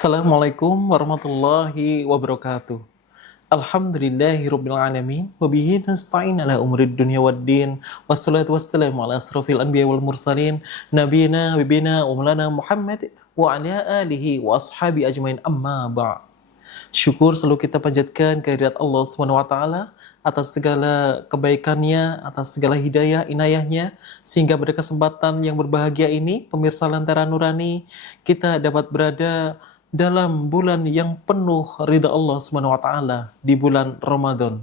Assalamualaikum warahmatullahi wabarakatuh. Alhamdulillahirabbil alamin wa bihi nasta'in ala umurid dunya waddin. Wassalatu wassalamu ala asrofil anbiya wal mursalin nabiyina wa bina wa maulana Muhammad wa ala alihi wa ashabi ajmain amma ba'. Syukur selalu kita panjatkan kehadirat Allah Subhanahu wa taala atas segala kebaikannya, atas segala hidayah, inayahnya, sehingga pada kesempatan yang berbahagia ini, pemirsa Lentera Nurani, kita dapat berada dalam bulan yang penuh ridha Allah Subhanahu wa taala, di bulan Ramadan.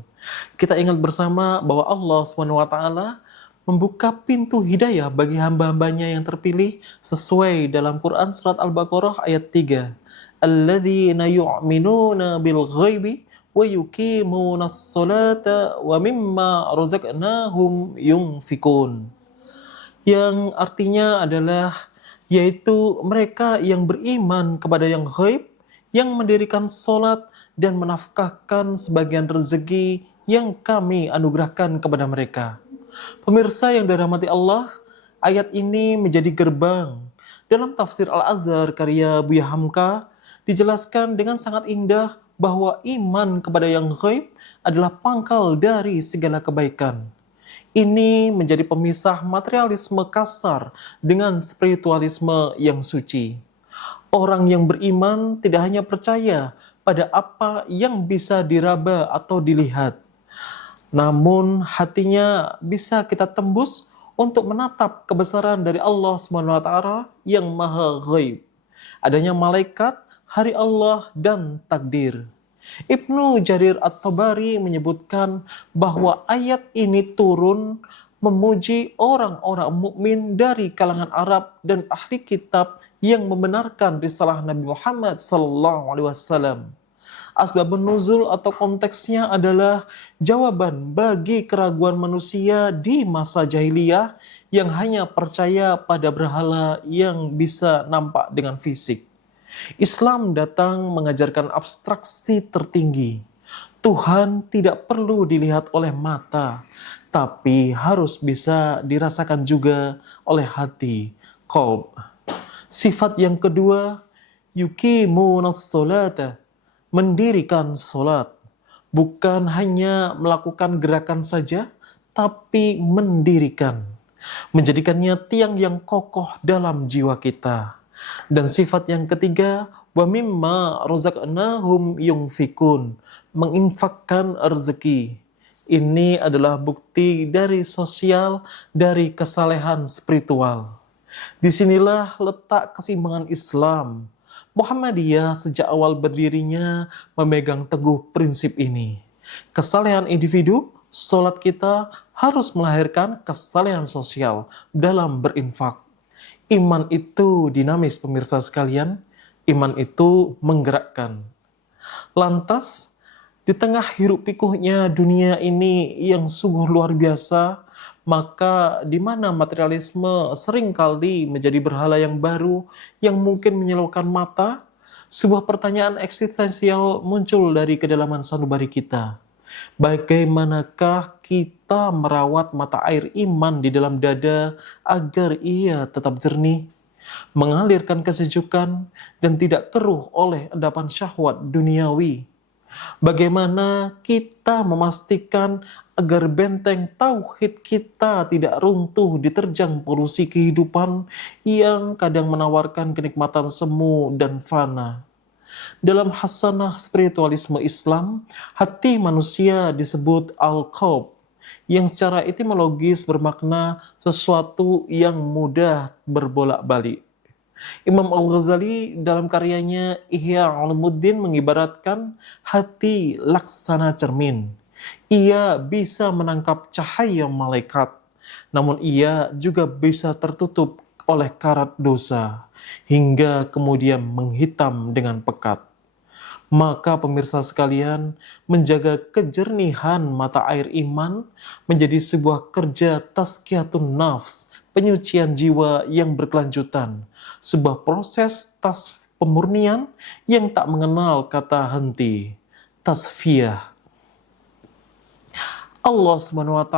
Kita ingat bersama bahwa Allah Subhanahu wa taala membuka pintu hidayah bagi hamba-hambanya yang terpilih sesuai dalam Quran surat Al-Baqarah ayat 3. Alladzina yu'minuna bil ghaibi wa yuqimunas salata wa mimma razaqnahum yunfikun. Yang artinya adalah yaitu mereka yang beriman kepada yang ghaib, yang mendirikan sholat dan menafkahkan sebagian rezeki yang kami anugerahkan kepada mereka. Pemirsa yang dirahmati Allah, ayat ini menjadi gerbang. Dalam tafsir Al-Azhar karya Buya Hamka, dijelaskan dengan sangat indah bahwa iman kepada yang ghaib adalah pangkal dari segala kebaikan. Ini menjadi pemisah materialisme kasar dengan spiritualisme yang suci. Orang yang beriman tidak hanya percaya pada apa yang bisa diraba atau dilihat, namun hatinya bisa kita tembus untuk menatap kebesaran dari Allah SWT yang maha ghaib. Adanya malaikat, hari Allah, dan takdir. Ibnu Jarir At-Tabari menyebutkan bahwa ayat ini turun memuji orang-orang mukmin dari kalangan Arab dan ahli kitab yang membenarkan risalah Nabi Muhammad SAW. Asbabun nuzul atau konteksnya adalah jawaban bagi keraguan manusia di masa jahiliyah yang hanya percaya pada berhala yang bisa nampak dengan fisik. Islam datang mengajarkan abstraksi tertinggi. Tuhan tidak perlu dilihat oleh mata, tapi harus bisa dirasakan juga oleh hati, qalb. Sifat yang kedua, yuqimunas sholata, mendirikan sholat. Bukan hanya melakukan gerakan saja, tapi mendirikan. Menjadikannya tiang yang kokoh dalam jiwa kita. Dan sifat yang ketiga, wa mimma razaqnahum yunfikun, menginfakkan rezeki. Ini adalah bukti dari sosial, dari kesalehan spiritual. Disinilah letak keseimbangan Islam. Muhammadiyah sejak awal berdirinya memegang teguh prinsip ini. Kesalehan individu, sholat kita harus melahirkan kesalehan sosial dalam berinfak. Iman itu dinamis, pemirsa sekalian. Iman itu menggerakkan. Lantas, di tengah hiruk pikuknya dunia ini yang sungguh luar biasa, maka di mana materialisme seringkali menjadi berhala yang baru yang mungkin menyilaukan mata, sebuah pertanyaan eksistensial muncul dari kedalaman sanubari kita. Bagaimanakah kita merawat mata air iman di dalam dada agar ia tetap jernih, mengalirkan kesejukan, dan tidak keruh oleh endapan syahwat duniawi? Bagaimana kita memastikan agar benteng tauhid kita tidak runtuh diterjang polusi kehidupan yang kadang menawarkan kenikmatan semu dan fana? Dalam hasanah spiritualisme Islam, hati manusia disebut al-qalb, yang secara etimologis bermakna sesuatu yang mudah berbolak-balik. Imam Al-Ghazali dalam karyanya Ihya Ulumuddin mengibaratkan hati laksana cermin. Ia bisa menangkap cahaya malaikat, namun ia juga bisa tertutup oleh karat dosa, hingga kemudian menghitam dengan pekat. Maka pemirsa sekalian, menjaga kejernihan mata air iman menjadi sebuah kerja tazkiyatun nafs, penyucian jiwa yang berkelanjutan, sebuah proses pemurnian yang tak mengenal kata henti, tasfiyah. Allah SWT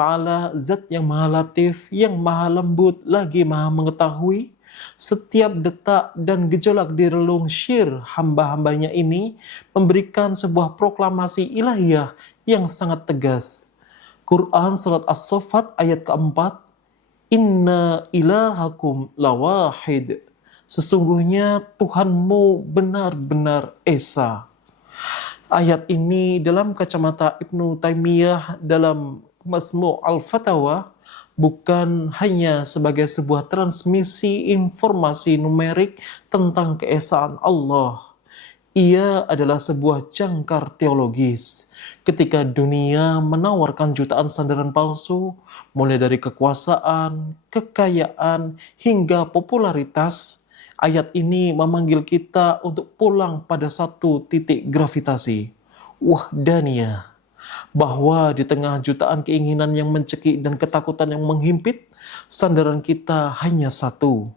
zat yang maha latif, yang maha lembut, lagi maha mengetahui, Setiap detak dan gejolak di relung syir hamba-hambanya ini memberikan sebuah proklamasi ilahiyah yang sangat tegas. Quran Surat As-Saffat ayat keempat, Inna ilahakum lawahid. Sesungguhnya Tuhanmu benar-benar esa. Ayat ini dalam kacamata Ibnu Taimiyah dalam Majmu' al-Fatawa bukan hanya sebagai sebuah transmisi informasi numerik tentang keesaan Allah. Ia adalah sebuah jangkar teologis. Ketika dunia menawarkan jutaan sandaran palsu, mulai dari kekuasaan, kekayaan, hingga popularitas, ayat ini memanggil kita untuk pulang pada satu titik gravitasi, wahdaniyah. Bahwa di tengah jutaan keinginan yang mencekik dan ketakutan yang menghimpit, sandaran kita hanya satu.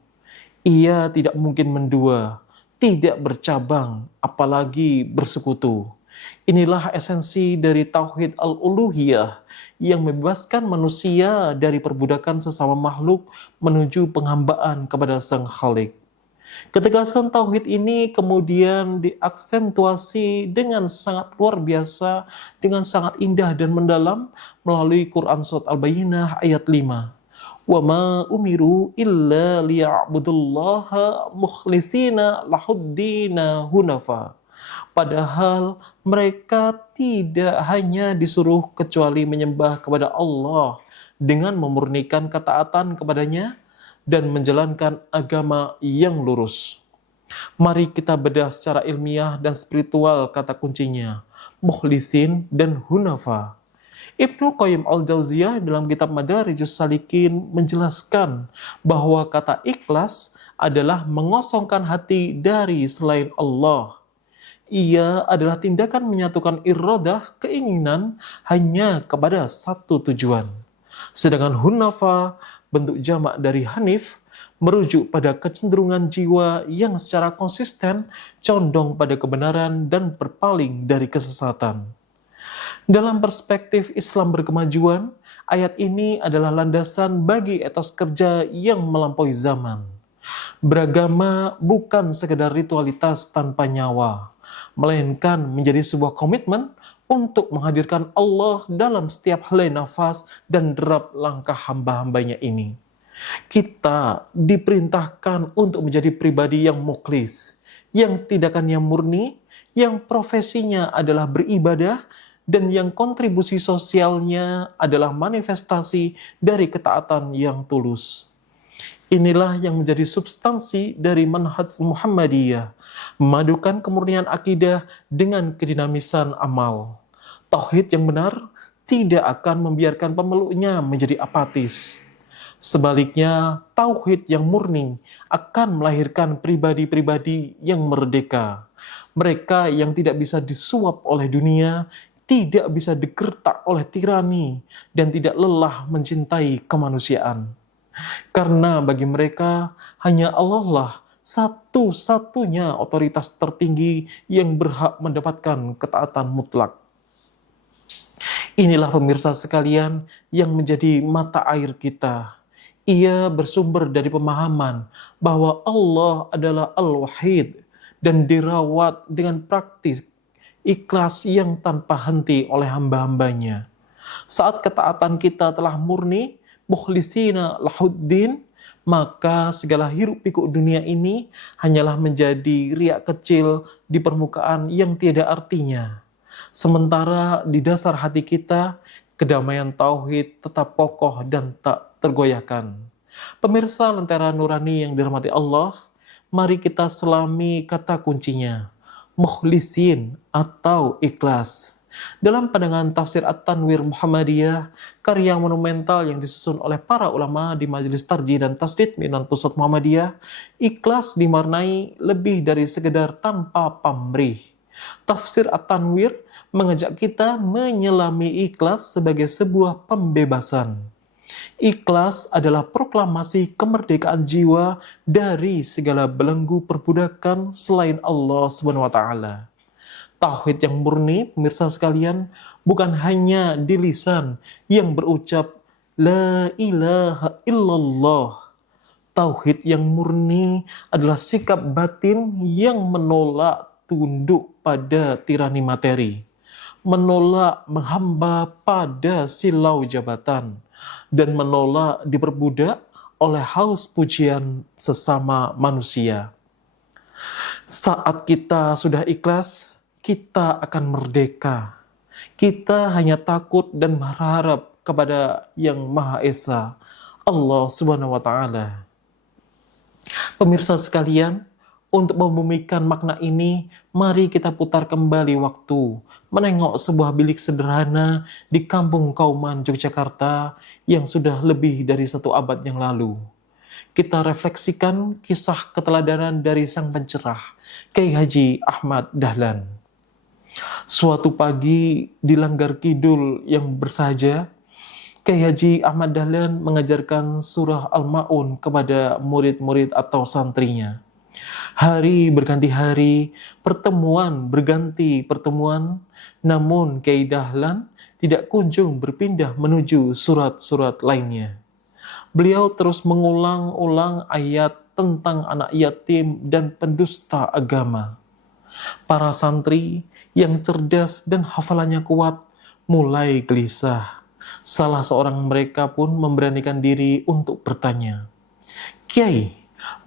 Ia tidak mungkin mendua, tidak bercabang, apalagi bersekutu. Inilah esensi dari Tauhid Al-Uluhiyah yang membebaskan manusia dari perbudakan sesama makhluk menuju penghambaan kepada Sang Khalik. Ketegasan tauhid ini kemudian diaksentuasi dengan sangat luar biasa, dengan sangat indah dan mendalam melalui Quran Surat Al-Bayyinah ayat 5. Wa ma umiru illa liya'budullaha mukhlishina lahuddina hunafa. Padahal mereka tidak hanya disuruh kecuali menyembah kepada Allah dengan memurnikan ketaatan kepadanya dan menjalankan agama yang lurus. Mari kita bedah secara ilmiah dan spiritual kata kuncinya, mukhlisin dan hunafa. Ibnu Qayyim al-Jauziyah dalam kitab Madarijus Salikin menjelaskan bahwa kata ikhlas adalah mengosongkan hati dari selain Allah. Ia adalah tindakan menyatukan iradah, keinginan hanya kepada satu tujuan. Sedangkan hunafa, bentuk jamak dari hanif, merujuk pada kecenderungan jiwa yang secara konsisten condong pada kebenaran dan berpaling dari kesesatan. Dalam perspektif Islam berkemajuan, ayat ini adalah landasan bagi etos kerja yang melampaui zaman. Beragama bukan sekedar ritualitas tanpa nyawa, melainkan menjadi sebuah komitmen untuk menghadirkan Allah dalam setiap helai nafas dan derap langkah hamba-hambanya ini. Kita diperintahkan untuk menjadi pribadi yang mukhlis, yang tindakannya murni, yang profesinya adalah beribadah, dan yang kontribusi sosialnya adalah manifestasi dari ketaatan yang tulus. Inilah yang menjadi substansi dari manhaj Muhammadiyah, memadukan kemurnian akidah dengan kedinamisan amal. Tauhid yang benar tidak akan membiarkan pemeluknya menjadi apatis. Sebaliknya, tauhid yang murni akan melahirkan pribadi-pribadi yang merdeka. Mereka yang tidak bisa disuap oleh dunia, tidak bisa digertak oleh tirani, dan tidak lelah mencintai kemanusiaan. Karena bagi mereka, hanya Allah lah satu-satunya otoritas tertinggi yang berhak mendapatkan ketaatan mutlak. Inilah pemirsa sekalian yang menjadi mata air kita. Ia bersumber dari pemahaman bahwa Allah adalah Al-Wahid dan dirawat dengan praktis ikhlas yang tanpa henti oleh hamba-hambanya. Saat ketaatan kita telah murni, mukhlisina lahuddin, maka segala hiruk pikuk dunia ini hanyalah menjadi riak kecil di permukaan yang tiada artinya. Sementara di dasar hati kita, kedamaian tauhid tetap kokoh dan tak tergoyahkan. Pemirsa Lentera Nurani yang dirahmati Allah, mari kita selami kata kuncinya, mukhlisin atau ikhlas. Dalam pandangan tafsir At-Tanwir Muhammadiyah, karya monumental yang disusun oleh para ulama di Majelis Tarjih dan Tasdid Minan Pusat Muhammadiyah, ikhlas dimaknai lebih dari sekedar tanpa pamrih. Tafsir At-Tanwir mengajak kita menyelami ikhlas sebagai sebuah pembebasan. Ikhlas adalah proklamasi kemerdekaan jiwa dari segala belenggu perbudakan selain Allah Subhanahu wa taala. Tauhid yang murni, pemirsa sekalian, bukan hanya di lisan yang berucap la ilaha illallah, Tauhid yang murni adalah sikap batin yang menolak tunduk pada tirani materi, menolak menghamba pada silau jabatan, dan menolak diperbudak oleh haus pujian sesama manusia. Saat kita sudah ikhlas, kita akan merdeka. Kita hanya takut dan berharap kepada Yang Maha Esa, Allah Subhanahu wa Ta'ala. Pemirsa sekalian, untuk membumikan makna ini, mari kita putar kembali waktu, menengok sebuah bilik sederhana di kampung Kauman, Yogyakarta yang sudah lebih dari 1 abad yang lalu. Kita refleksikan kisah keteladanan dari sang pencerah, Kiai Haji Ahmad Dahlan. Suatu pagi di Langgar Kidul yang bersahaja, Kiai Haji Ahmad Dahlan mengajarkan surah Al-Ma'un kepada murid-murid atau santrinya. Hari berganti hari, pertemuan berganti pertemuan, namun Kiai Dahlan tidak kunjung berpindah menuju surat-surat lainnya. Beliau terus mengulang-ulang ayat tentang anak yatim dan pendusta agama. Para santri yang cerdas dan hafalannya kuat mulai gelisah. Salah seorang mereka pun memberanikan diri untuk bertanya, "Kiai,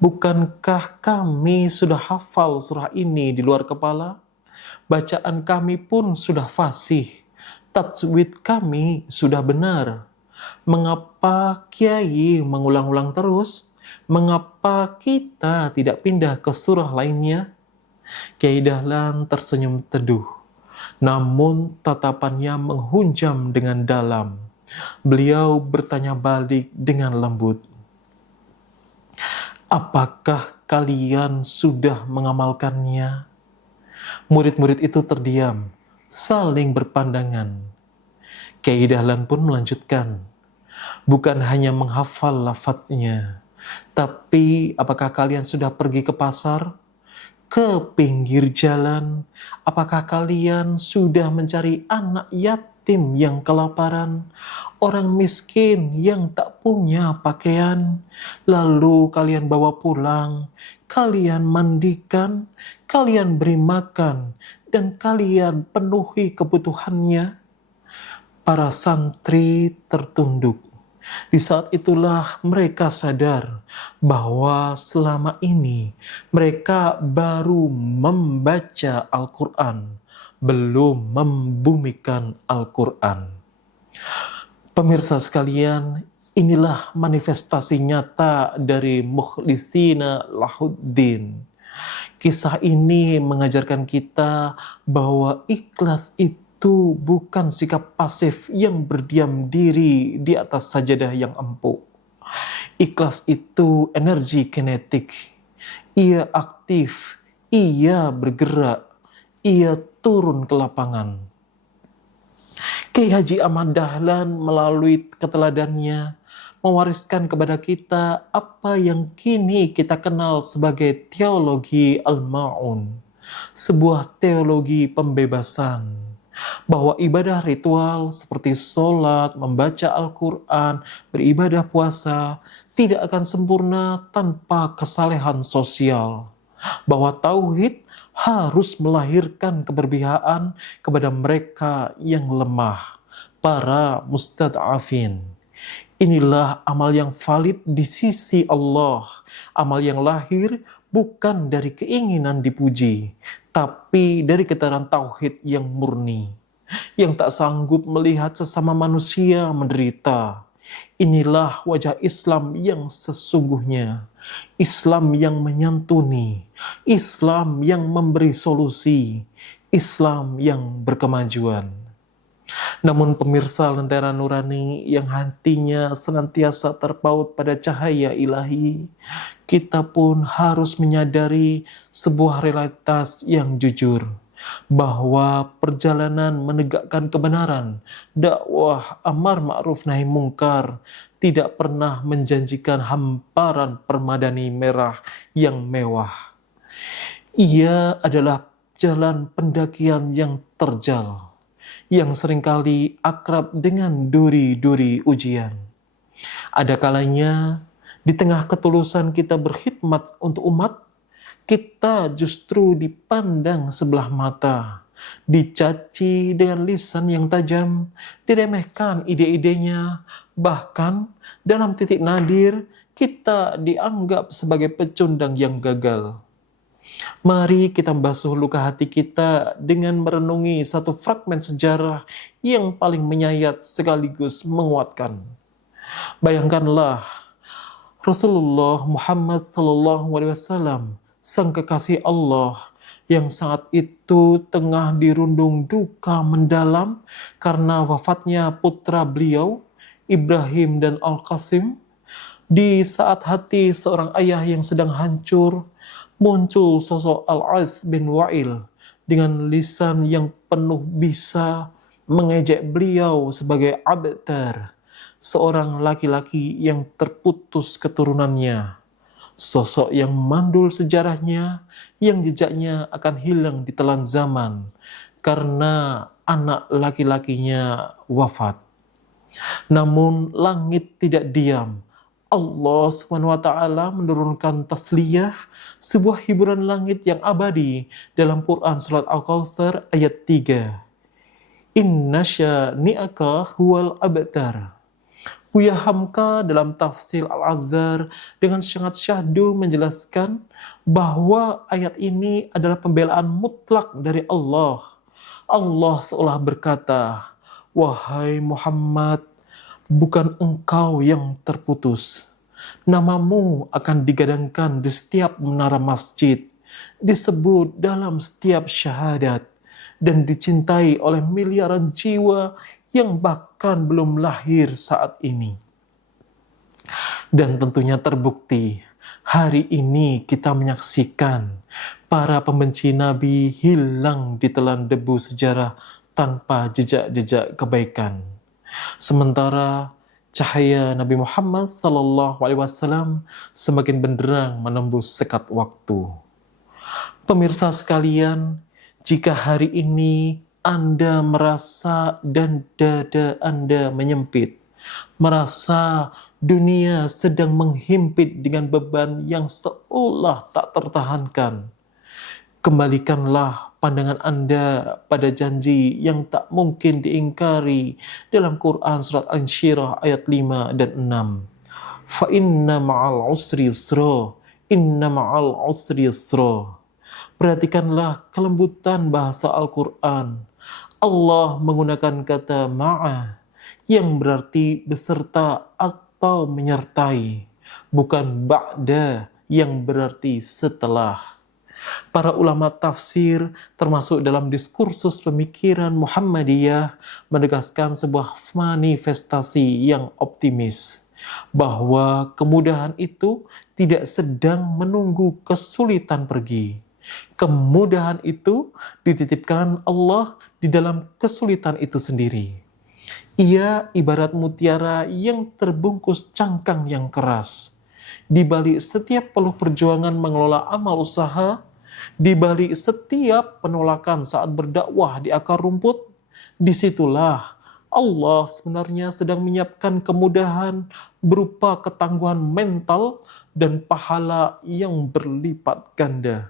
bukankah kami sudah hafal surah ini di luar kepala? Bacaan kami pun sudah fasih. Tajwid kami sudah benar. Mengapa Kiai mengulang-ulang terus? Mengapa kita tidak pindah ke surah lainnya?" Kiai Dahlan tersenyum teduh, namun tatapannya menghunjam dengan dalam. Beliau bertanya balik dengan lembut, "Apakah kalian sudah mengamalkannya?" Murid-murid itu terdiam, saling berpandangan. Kiai Dahlan pun melanjutkan, "Bukan hanya menghafal lafadznya, tapi apakah kalian sudah pergi ke pasar, ke pinggir jalan? Apakah kalian sudah mencari anak yatim yang kelaparan, orang miskin yang tak punya pakaian, lalu kalian bawa pulang, kalian mandikan, kalian beri makan, dan kalian penuhi kebutuhannya?" Para santri tertunduk. Di saat itulah mereka sadar bahwa selama ini mereka baru membaca Al-Quran, belum membumikan Al-Quran. Pemirsa sekalian, inilah manifestasi nyata dari mukhlisina lahuddin. Kisah ini mengajarkan kita bahwa ikhlas itu bukan sikap pasif yang berdiam diri di atas sajadah yang empuk. Ikhlas itu energi kinetik. Ia aktif, ia bergerak, ia turun ke lapangan. Kiai Haji Ahmad Dahlan melalui keteladannya mewariskan kepada kita apa yang kini kita kenal sebagai teologi Al-Ma'un, sebuah teologi pembebasan, bahwa ibadah ritual seperti sholat, membaca Al-Quran, beribadah puasa tidak akan sempurna tanpa kesalehan sosial, bahwa tauhid harus melahirkan keberpihakan kepada mereka yang lemah, para mustad'afin. Inilah amal yang valid di sisi Allah, amal yang lahir bukan dari keinginan dipuji, tapi dari getaran tauhid yang murni, yang tak sanggup melihat sesama manusia menderita. Inilah wajah Islam yang sesungguhnya, Islam yang menyantuni, Islam yang memberi solusi, Islam yang berkemajuan. Namun pemirsa Lentera Nurani yang hatinya senantiasa terpaut pada cahaya ilahi, kita pun harus menyadari sebuah realitas yang jujur, bahwa perjalanan menegakkan kebenaran, dakwah amar ma'ruf nahi mungkar, tidak pernah menjanjikan hamparan permadani merah yang mewah. Ia adalah jalan pendakian yang terjal, yang seringkali akrab dengan duri-duri ujian. Ada kalanya Di tengah ketulusan kita berkhidmat untuk umat, kita justru dipandang sebelah mata, dicaci dengan lisan yang tajam, diremehkan ide-idenya, bahkan dalam titik nadir kita dianggap sebagai pecundang yang gagal. Mari kita basuh luka hati kita dengan merenungi satu fragmen sejarah yang paling menyayat sekaligus menguatkan. Bayangkanlah Rasulullah Muhammad SAW, sang kekasih Allah yang saat itu tengah dirundung duka mendalam karena wafatnya putra beliau, Ibrahim dan Al-Qasim. Di saat hati seorang ayah yang sedang hancur, muncul sosok Al-As bin Wa'il dengan lisan yang penuh bisa mengejek beliau sebagai abtar, seorang laki-laki yang terputus keturunannya. Sosok yang mandul sejarahnya, yang jejaknya akan hilang di telan zaman karena anak laki-lakinya wafat. Namun langit tidak diam. Allah SWT menurunkan tasliyah, sebuah hiburan langit yang abadi dalam Quran surat Al-Kautsar ayat 3. Inna syani'aka huwal abtar. Buya Hamka dalam tafsir Al-Azhar dengan sangat syahdu menjelaskan bahwa ayat ini adalah pembelaan mutlak dari Allah. Allah seolah berkata, "Wahai Muhammad, bukan engkau yang terputus. Namamu akan digadangkan di setiap menara masjid, disebut dalam setiap syahadat, dan dicintai oleh miliaran jiwa yang bahkan belum lahir saat ini." Dan tentunya terbukti, hari ini kita menyaksikan para pembenci Nabi hilang ditelan debu sejarah tanpa jejak-jejak kebaikan. Sementara cahaya Nabi Muhammad SAW semakin benderang menembus sekat waktu. Pemirsa sekalian, jika hari ini Anda merasa dan dada Anda menyempit, merasa dunia sedang menghimpit dengan beban yang seolah tak tertahankan, kembalikanlah pandangan Anda pada janji yang tak mungkin diingkari dalam Quran surat Al-Insyirah ayat 5 dan 6. Fa inna ma'al usri yusra, inna ma'al usri yusra. Perhatikanlah kelembutan bahasa Al-Quran. Allah menggunakan kata ma'a yang berarti beserta atau menyertai, bukan ba'da yang berarti setelah. Para ulama tafsir termasuk dalam diskursus pemikiran Muhammadiyah menegaskan sebuah manifestasi yang optimis, bahwa kemudahan itu tidak sedang menunggu kesulitan pergi. Kemudahan itu dititipkan Allah di dalam kesulitan itu sendiri. Ia ibarat mutiara yang terbungkus cangkang yang keras. Di balik setiap peluh perjuangan mengelola amal usaha, di balik setiap penolakan saat berdakwah di akar rumput, disitulah Allah sebenarnya sedang menyiapkan kemudahan berupa ketangguhan mental dan pahala yang berlipat ganda.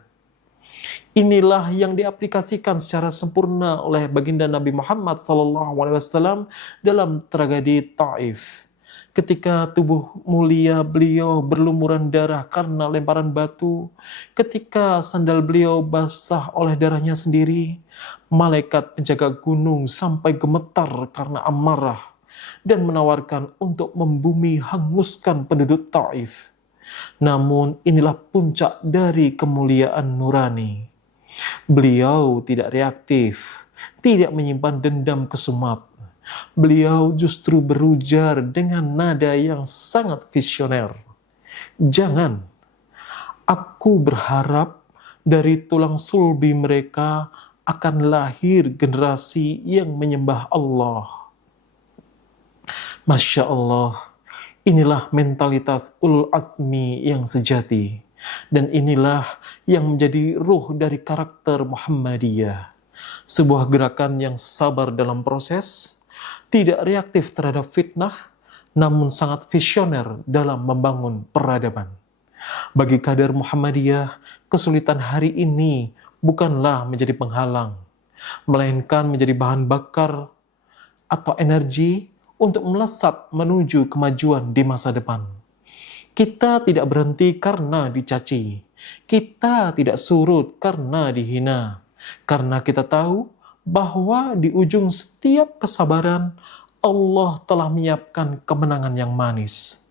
Inilah yang diaplikasikan secara sempurna oleh baginda Nabi Muhammad SAW dalam tragedi Taif. Ketika tubuh mulia beliau berlumuran darah karena lemparan batu, ketika sandal beliau basah oleh darahnya sendiri, malaikat penjaga gunung sampai gemetar karena amarah dan menawarkan untuk membumi hanguskan penduduk Taif. Namun inilah puncak dari kemuliaan nurani. Beliau tidak reaktif, tidak menyimpan dendam kesumat. Beliau justru berujar dengan nada yang sangat visioner. Jangan, aku berharap dari tulang sulbi mereka akan lahir generasi yang menyembah Allah. Masya Allah, inilah mentalitas ulul azmi yang sejati. Dan inilah yang menjadi ruh dari karakter Muhammadiyah. Sebuah gerakan yang sabar dalam proses, tidak reaktif terhadap fitnah, namun sangat visioner dalam membangun peradaban. Bagi kader Muhammadiyah, kesulitan hari ini bukanlah menjadi penghalang, melainkan menjadi bahan bakar atau energi untuk melesat menuju kemajuan di masa depan. Kita tidak berhenti karena dicaci. Kita tidak surut karena dihina. Karena kita tahu bahwa di ujung setiap kesabaran, Allah telah menyiapkan kemenangan yang manis.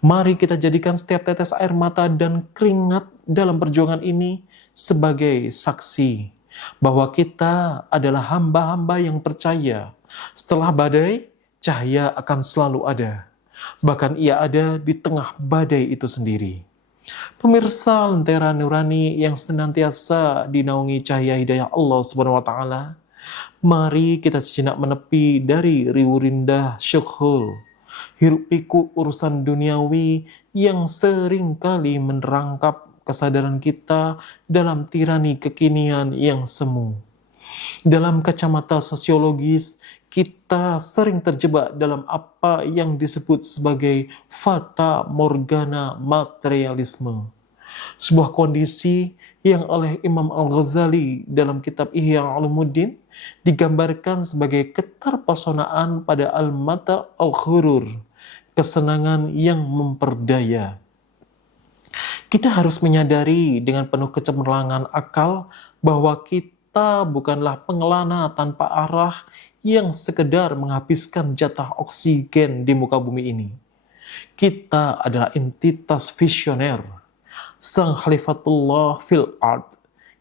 Mari kita jadikan setiap tetes air mata dan keringat dalam perjuangan ini sebagai saksi bahwa kita adalah hamba-hamba yang percaya. Setelah badai, cahaya akan selalu ada. Bahkan ia ada di tengah badai itu sendiri. Pemirsa Lentera Nurani yang senantiasa dinaungi cahaya hidayah Allah Subhanahu wa taala, mari kita sejenak menepi dari riuh rindah syuhul, hiruk pikuk urusan duniawi yang sering kali menerangkap kesadaran kita dalam tirani kekinian yang semu. Dalam kacamata sosiologis, kita sering terjebak dalam apa yang disebut sebagai fata morgana materialisme. Sebuah kondisi yang oleh Imam Al-Ghazali dalam kitab Ihya Ulumuddin digambarkan sebagai keterpesonaan pada al-mata al-khurur, kesenangan yang memperdaya. Kita harus menyadari dengan penuh kecemerlangan akal bahwa kita bukanlah pengelana tanpa arah yang sekedar menghabiskan jatah oksigen di muka bumi ini. Kita adalah entitas visioner, sang khalifatullah fil ard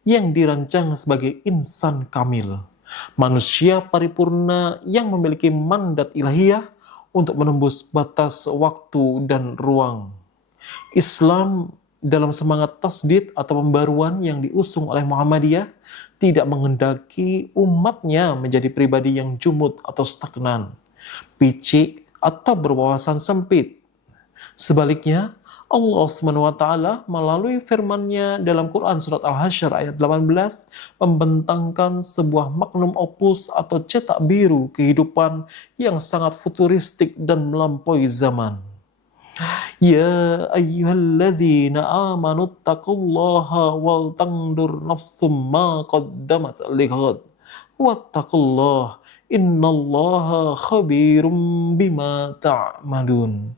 yang dirancang sebagai insan kamil, manusia paripurna yang memiliki mandat ilahiyah untuk menembus batas waktu dan ruang. Islam dalam semangat tasdid atau pembaruan yang diusung oleh Muhammadiyah tidak menghendaki umatnya menjadi pribadi yang jumud atau stagnan, picik atau berwawasan sempit. Sebaliknya, Allah SWT melalui firman-Nya dalam Quran surat Al-Hasyr ayat 18 membentangkan sebuah magnum opus atau cetak biru kehidupan yang sangat futuristik dan melampaui zaman. Ya ayyuhallazina amanu taqullaha wal tangdur nafsum ma qaddamat lighad wattaqullaha innallaha khabirum bima ta'malun.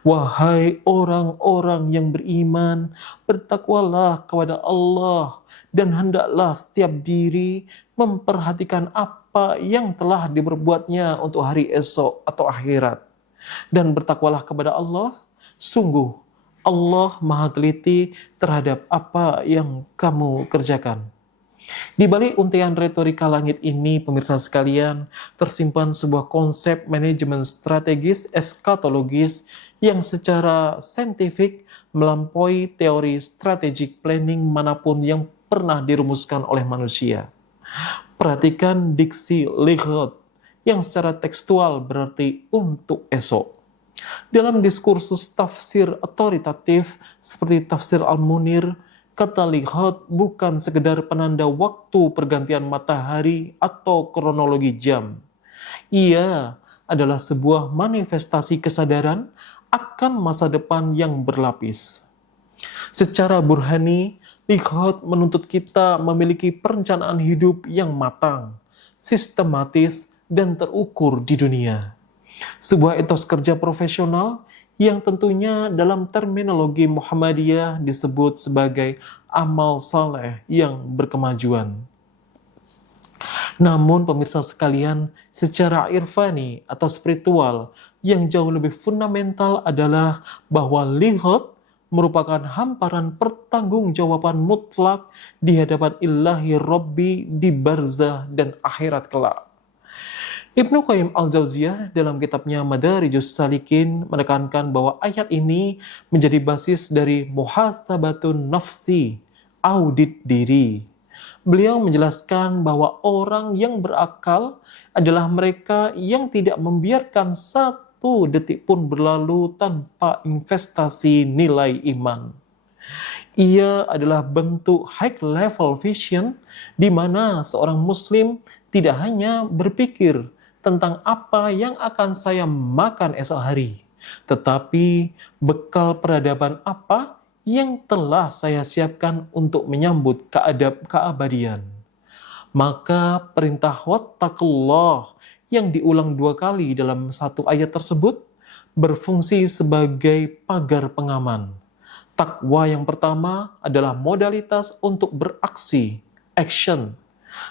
Wahai orang-orang yang beriman, bertakwalah kepada Allah dan hendaklah setiap diri memperhatikan apa yang telah diperbuatnya untuk hari esok atau akhirat. Dan bertakwalah kepada Allah, sungguh Allah maha teliti terhadap apa yang kamu kerjakan. Di balik untian retorika langit ini, pemirsa sekalian, tersimpan sebuah konsep manajemen strategis eskatologis yang secara saintifik melampaui teori strategic planning manapun yang pernah dirumuskan oleh manusia. Perhatikan diksi lighot yang secara tekstual berarti untuk esok. Dalam diskursus tafsir otoritatif seperti tafsir Al-Munir, kata lighot bukan sekedar penanda waktu pergantian matahari atau kronologi jam. Ia adalah sebuah manifestasi kesadaran akan masa depan yang berlapis. Secara burhani, lighot menuntut kita memiliki perencanaan hidup yang matang, sistematis, dan terukur di dunia. Sebuah etos kerja profesional yang tentunya dalam terminologi Muhammadiyah disebut sebagai amal saleh yang berkemajuan. Namun pemirsa sekalian, secara irfani atau spiritual yang jauh lebih fundamental adalah bahwa lighot merupakan hamparan pertanggungjawaban mutlak di hadapan Ilahi Rabbi di barzah dan akhirat kelak. Ibnu Qayyim Al-Jauziyah dalam kitabnya Madarijus Salikin menekankan bahwa ayat ini menjadi basis dari muhasabatun nafsi, audit diri. Beliau menjelaskan bahwa orang yang berakal adalah mereka yang tidak membiarkan satu detik pun berlalu tanpa investasi nilai iman. Ia adalah bentuk high level vision di mana seorang muslim tidak hanya berpikir tentang apa yang akan saya makan esok hari, tetapi bekal peradaban apa yang telah saya siapkan untuk menyambut keabadian. Maka perintah wattaqullah yang diulang 2 kali dalam satu ayat tersebut berfungsi sebagai pagar pengaman. Takwa yang pertama adalah modalitas untuk beraksi, action.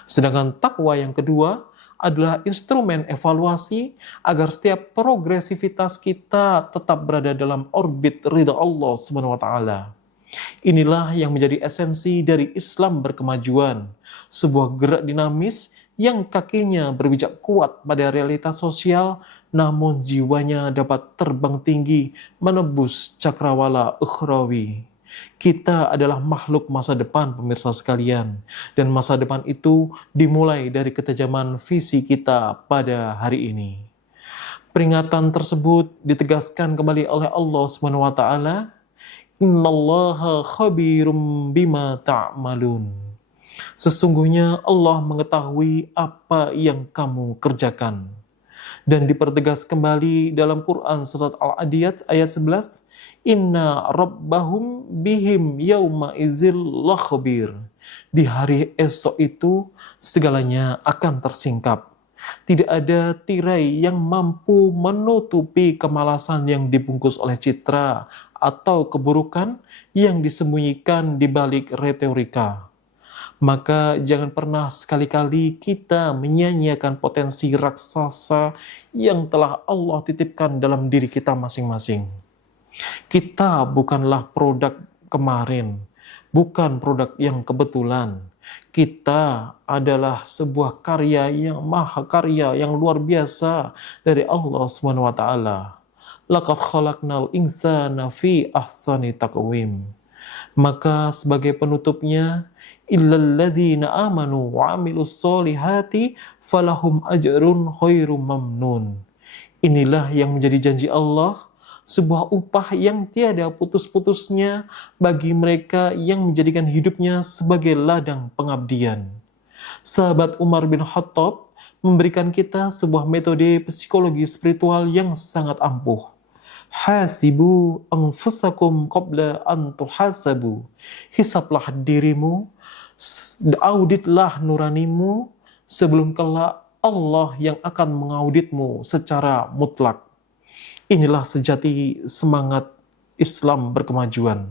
Sedangkan takwa yang kedua adalah instrumen evaluasi agar setiap progresivitas kita tetap berada dalam orbit ridha Allah Subhanahu wa taala. Inilah yang menjadi esensi dari Islam berkemajuan, sebuah gerak dinamis yang kakinya berpijak kuat pada realitas sosial, namun jiwanya dapat terbang tinggi menembus cakrawala ukhrawi. Kita adalah makhluk masa depan, pemirsa sekalian, dan masa depan itu dimulai dari ketajaman visi kita pada hari ini. Peringatan tersebut ditegaskan kembali oleh Allah Subhanahu wa taala, "Innallaha khabirum bima ta'malun." Sesungguhnya Allah mengetahui apa yang kamu kerjakan. Dan dipertegas kembali dalam Quran surat Al-Adiyat ayat 11, "Inna rabbahum bihim yauma izil lakhabir." Di hari esok itu segalanya akan tersingkap. Tidak ada tirai yang mampu menutupi kemalasan yang dibungkus oleh citra atau keburukan yang disembunyikan di balik retorika. Maka jangan pernah sekali-kali kita menyia-nyiakan potensi raksasa yang telah Allah titipkan dalam diri kita masing-masing. Kita bukanlah produk kemarin, bukan produk yang kebetulan. Kita adalah sebuah karya yang maha karya, yang luar biasa dari Allah Subhanahu wa taala. Laqad khalaqnal insana fi ahsani taqwim. Maka sebagai penutupnya, illal ladzina amanu wa amilus solihati falahum ajrun khairum mamnun. Inilah yang menjadi janji Allah, sebuah upah yang tiada putus-putusnya bagi mereka yang menjadikan hidupnya sebagai ladang pengabdian. Sahabat Umar bin Khattab memberikan kita sebuah metode psikologi spiritual yang sangat ampuh. Hasibu anfusakum qabla an tuhasabu. Hisaplah dirimu, auditlah nuranimu sebelum kelak Allah yang akan mengauditmu secara mutlak. Inilah sejati semangat Islam berkemajuan.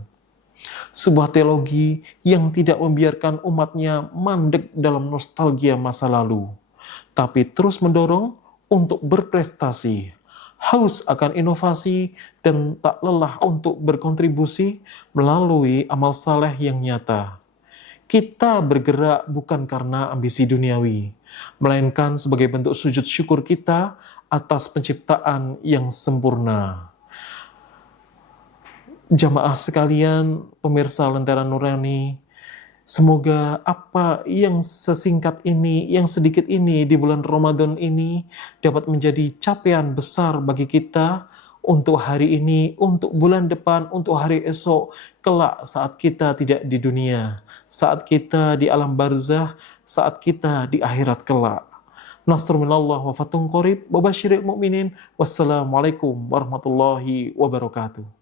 Sebuah teologi yang tidak membiarkan umatnya mandek dalam nostalgia masa lalu, tapi terus mendorong untuk berprestasi, haus akan inovasi, dan tak lelah untuk berkontribusi melalui amal saleh yang nyata. Kita bergerak bukan karena ambisi duniawi, melainkan sebagai bentuk sujud syukur kita atas penciptaan yang sempurna. Jamaah sekalian, pemirsa Lentera Nurani, semoga apa yang sesingkat ini, yang sedikit ini di bulan Ramadan ini dapat menjadi capaian besar bagi kita untuk hari ini, untuk bulan depan, untuk hari esok, kelak saat kita tidak di dunia, saat kita di alam barzah, saat kita di akhirat kelak. Nasrun minallah wa fathun qarib wa basyiril mu'minin. Wassalamualaikum warahmatullahi wabarakatuh.